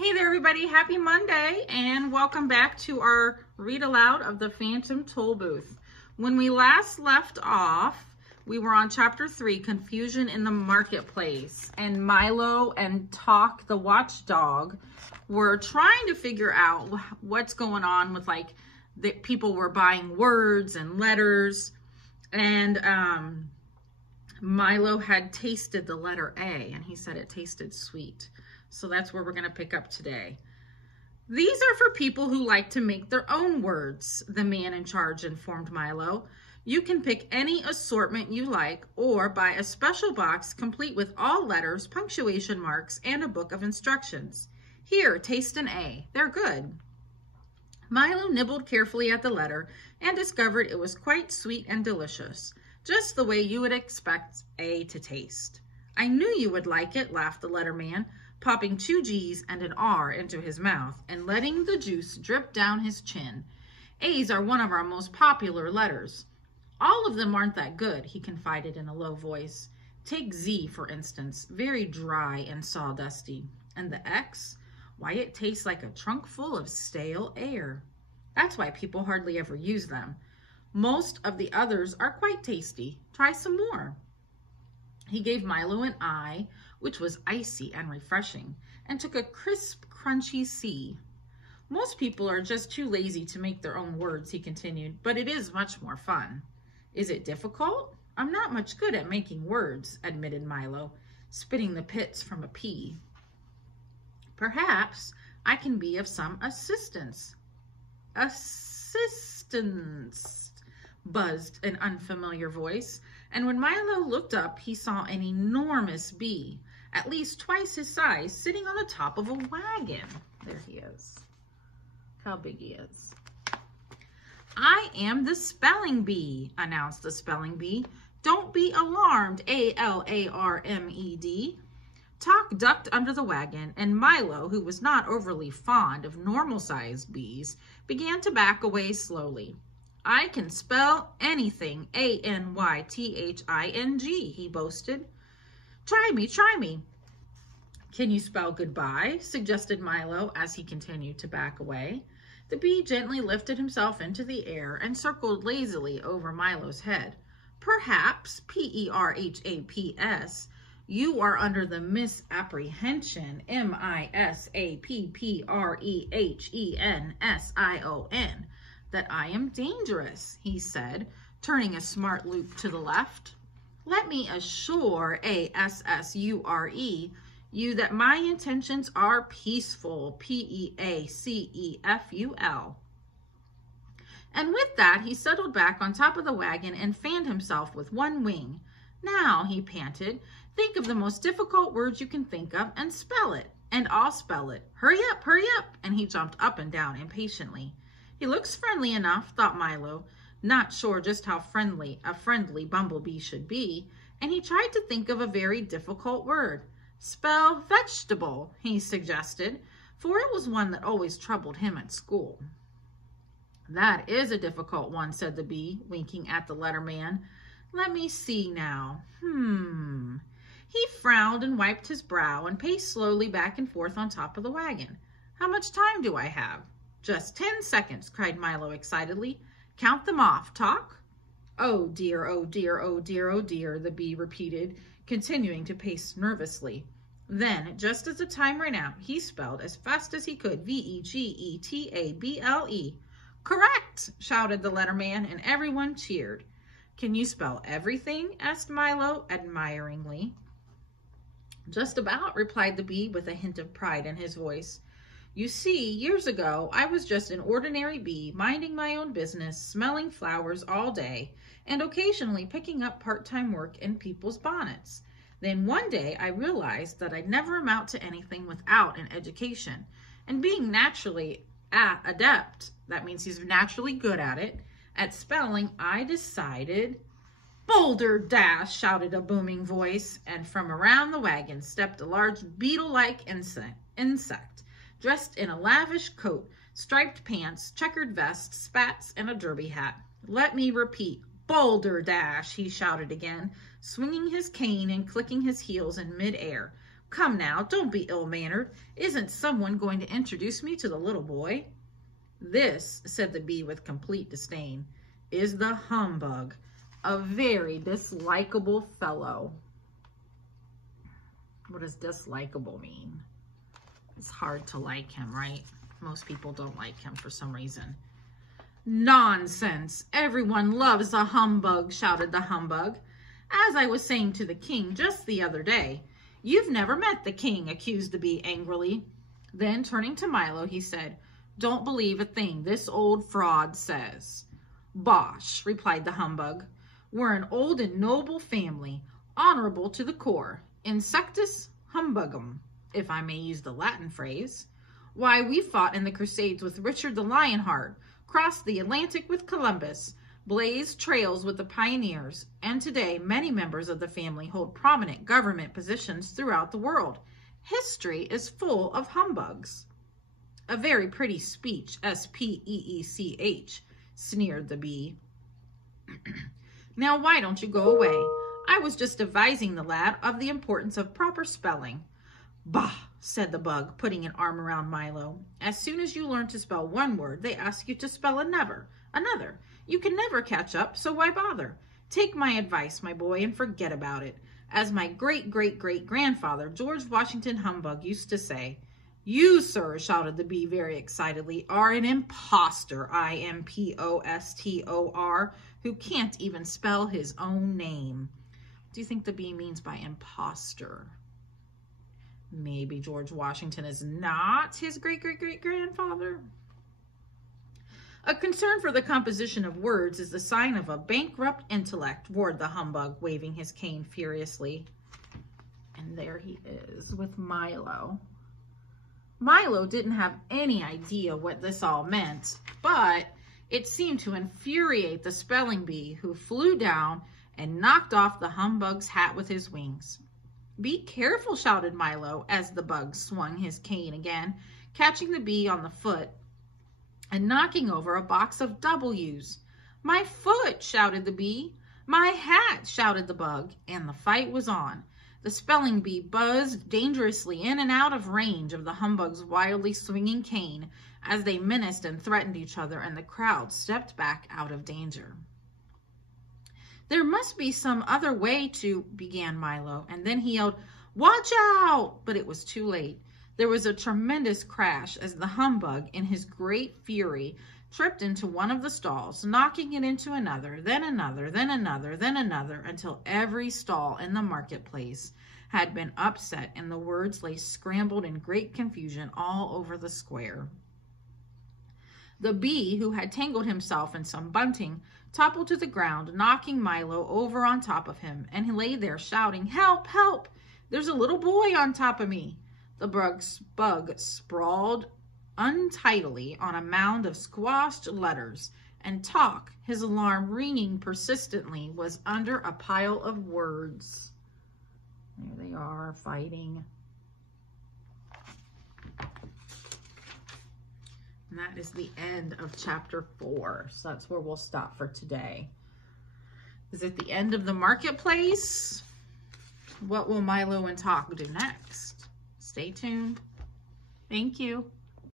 Hey there, everybody. Happy Monday, and welcome back to our read aloud of the Phantom Tollbooth. When we last left off, we were on chapter 3, Confusion in the Marketplace, and Milo and Talk, the watchdog, were trying to figure out what's going on with, like, the people were buying words and letters, and Milo had tasted the letter A, and he said it tasted sweet. So that's where we're going to pick up today. These are for people who like to make their own words, the man in charge informed Milo. You can pick any assortment you like or buy a special box complete with all letters, punctuation marks, and a book of instructions. Here, taste an A. They're good. Milo nibbled carefully at the letter and discovered it was quite sweet and delicious, just the way you would expect A to taste. I knew you would like it, laughed the letterman, popping 2 G's and an R into his mouth and letting the juice drip down his chin. A's are one of our most popular letters. All of them aren't that good, he confided in a low voice. Take Z, for instance, very dry and sawdusty. And the X? Why, it tastes like a trunk full of stale air. That's why people hardly ever use them. Most of the others are quite tasty. Try some more. He gave Milo an I, which was icy and refreshing, and took a crisp, crunchy C. Most people are just too lazy to make their own words, he continued, but it is much more fun. Is it difficult? I'm not much good at making words, admitted Milo, spitting the pits from a P. Perhaps I can be of some assistance. Assistance, buzzed an unfamiliar voice, and when Milo looked up, he saw an enormous bee, at least twice his size, sitting on the top of a wagon. There he is. Look how big he is. I am the spelling bee, announced the spelling bee. Don't be alarmed, A-L-A-R-M-E-D. Talk ducked under the wagon, and Milo, who was not overly fond of normal-sized bees, began to back away slowly. I can spell anything, A-N-Y-T-H-I-N-G, he boasted. Try me, try me. Can you spell goodbye? Suggested Milo as he continued to back away. The bee gently lifted himself into the air and circled lazily over Milo's head. Perhaps, P-E-R-H-A-P-S, you are under the misapprehension, M-I-S-A-P-P-R-E-H-E-N-S-I-O-N, that I am dangerous, he said, turning a smart loop to the left. Let me assure A-S-S-U-R-E you that my intentions are peaceful, P-E-A-C-E-F-U-L. And with that, he settled back on top of the wagon and fanned himself with one wing. Now, he panted, think of the most difficult words you can think of and spell it, and I'll spell it. Hurry up, and he jumped up and down impatiently. He looks friendly enough, thought Milo, not sure just how friendly a friendly bumblebee should be, and he tried to think of a very difficult word. Spell vegetable, he suggested, for it was one that always troubled him at school. That is a difficult one, said the bee, winking at the letterman. Let me see now. He frowned and wiped his brow and paced slowly back and forth on top of the wagon. How much time do I have? Just 10 seconds, cried Milo excitedly. Count them off. Talk? Oh dear, oh dear, oh dear, oh dear, the bee repeated, continuing to pace nervously. Then, just as the time ran out, he spelled as fast as he could, V-E-G-E-T-A-B-L-E. Correct, shouted the letterman, and everyone cheered. Can you spell everything? Asked Milo admiringly. Just about, replied the bee with a hint of pride in his voice. You see, years ago, I was just an ordinary bee, minding my own business, smelling flowers all day, and occasionally picking up part-time work in people's bonnets. Then one day, I realized that I'd never amount to anything without an education. And being naturally adept, that means he's naturally good at it, at spelling, I decided... Boulder Dash, shouted a booming voice, and from around the wagon stepped a large beetle-like insect, dressed in a lavish coat, striped pants, checkered vest, spats, and a derby hat. Let me repeat, Boulder Dash, he shouted again, swinging his cane and clicking his heels in midair. Come now, don't be ill-mannered. Isn't someone going to introduce me to the little boy? This, said the bee with complete disdain, is the humbug, a very dislikable fellow. What does dislikable mean? It's hard to like him, right? Most people don't like him for some reason. Nonsense! Everyone loves a humbug, shouted the humbug. As I was saying to the king just the other day. You've never met the king, accused the bee angrily. Then, turning to Milo, he said, Don't believe a thing this old fraud says. Bosh, replied the humbug. We're an old and noble family, honorable to the core. Insectus humbugum, if I may use the Latin phrase. Why, we fought in the Crusades with Richard the Lionheart, crossed the Atlantic with Columbus, blazed trails with the pioneers, and today many members of the family hold prominent government positions throughout the world. History is full of humbugs. A very pretty speech, S-P-E-E-C-H, sneered the bee. Now why don't you go away? I was just advising the lad of the importance of proper spelling. Bah, said the bug, putting an arm around Milo. As soon as you learn to spell one word, they ask you to spell another. You can never catch up, so why bother? Take my advice, my boy, and forget about it. As my great-great-great-grandfather, George Washington Humbug, used to say. You, sir, shouted the bee very excitedly, are an impostor, I-M-P-O-S-T-O-R, who can't even spell his own name. What do you think the bee means by impostor? Maybe George Washington is not his great-great-great-grandfather? A concern for the composition of words is the sign of a bankrupt intellect, roared the humbug, waving his cane furiously. And there he is with Milo. Milo didn't have any idea what this all meant, but it seemed to infuriate the spelling bee, who flew down and knocked off the humbug's hat with his wings. Be careful, shouted Milo, as the bug swung his cane again, catching the bee on the foot and knocking over a box of W's. My foot, shouted the bee. My hat, shouted the bug, and the fight was on. The spelling bee buzzed dangerously in and out of range of the humbug's wildly swinging cane as they menaced and threatened each other, and the crowd stepped back out of danger. There must be some other way to, began Milo, and then he yelled, Watch out! But it was too late. There was a tremendous crash as the humbug, in his great fury, tripped into one of the stalls, knocking it into another, then another, then another, then another, until every stall in the marketplace had been upset and the words lay scrambled in great confusion all over the square. The bee, who had tangled himself in some bunting, toppled to the ground, knocking Milo over on top of him, and he lay there shouting, Help, help! There's a little boy on top of me. The bug sprawled untidily on a mound of squashed letters, and Talk, his alarm ringing persistently, was under a pile of words. There they are, fighting. And that is the end of chapter 4. So that's where we'll stop for today. Is it the end of the marketplace? What will Milo and Talk do next? Stay tuned. Thank you.